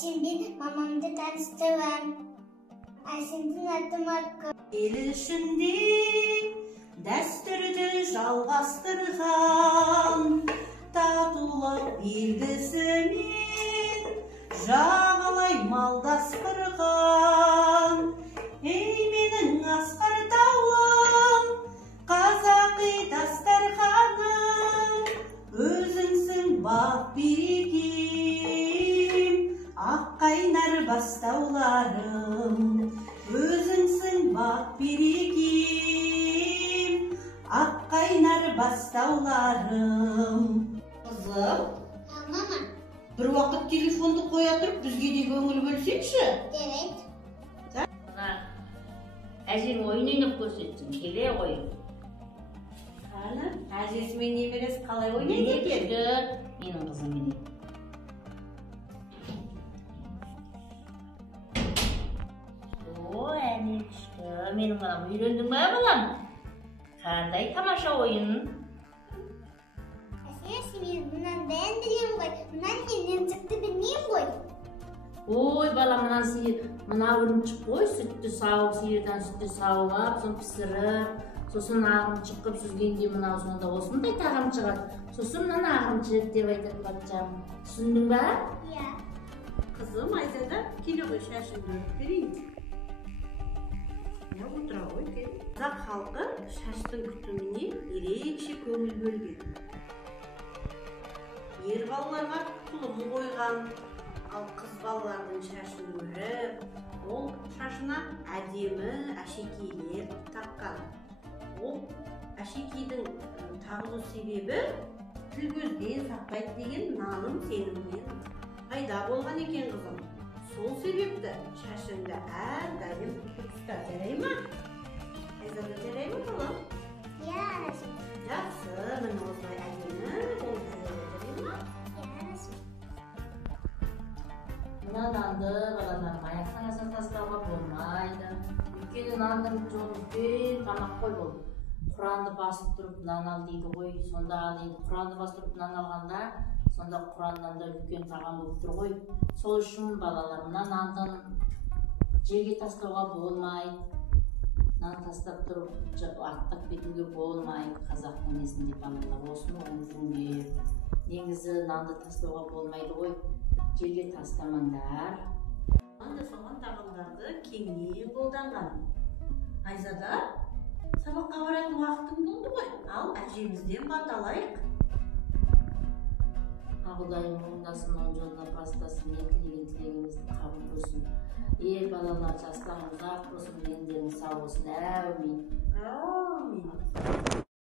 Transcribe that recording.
Şimdi mamamda tanıştırırım. Şimdi adım Hakkı. El ішінде дәстүрді жалғастырған татулық белгісімен жағалай малдас қырған. Ей менің асқар тауым, қазақи дастарханым, өзіңсің бақ берекем, ақ қайнар бастауларым. Өзіңсің бақ берекем, ақ қайнар бастауларым. Қызым, Мама. бір уақыт телефонды қоя тұрып, бізге де көңіл бөлсеңші. Evet. Әжең ойын ойнап көрсетсін, келе ойын. Қаны, әжесі мен немересі қалай ойнайды екен? Менің қызым міне. Әне күшті. Менің балам үйрендің бе балам? Қандай тамаша ойын? Әсіресе мен мұнан бәндірем ғой. Мұнан енен çıktı білмейм ғой. Ой, балам, мына ірімшік қой, сүтті сауып, сиырдан сүтті сауып, сосын пісіріп, сосын ағымшық қып сүзгенде мынау сонда осындай тағам шығады. Сосын мынаны ағымшық деп айтады патшам. Түсіндің бе? Иә. Қызым, Айзада, келе ғой шашыңды өріп берейін. Я отыра ғой, кел. Қазақ халқы шаштың күтіміне ерекше көңіл бөлген. Ер балаларға тұлымы қойған, ал қыз балалардың шашын өріп, ол шашына әдемі әшекейлер таққан. Ол әшекейдің тағылу себебі тіл көзден сақтайды деген наным сеніммен пайда болған екен қызым. Сол себепті шашыңды әрдайым ұста, жарай ма? Айзада, жарай ма балам? Иә, анашым. Жақсы, міне осылай әдемі болып жарай ма? Иә, анашым. Мына нанды балаларым аяқтан аса тастауға болмайды. Өйткені нанның жолы үлкен тамақ қой бұл. Құранды басып тұрып нан ал дейді ғой. Сонда дейді Құранды басып тұрып нан алғанда, сонда Құраннан да үлкен тағам болып тұр ғой. Сол үшін балалар мына нанды жерге тастауға болмайды. Нан тастап тұрып аттап кетуге болмайды. Қазақ мінезінде балалар осыны ұмытыңдар. Негізі нанды тастауға болмайды ғой. Жерге тастамаңдар. Анда соған тағамдарды кеңінен қолданған. Айзада, сабаққа баратын уақытың болды ғой. Ал әжемізден бат алайық. Құдайым оңдасын, оң жолына бастасын, мен тілеген тілегімізді қабыл көрсін. Ел балалар жастан ұзақ болсын, дендерің сау болсын. Әумин. Әумин.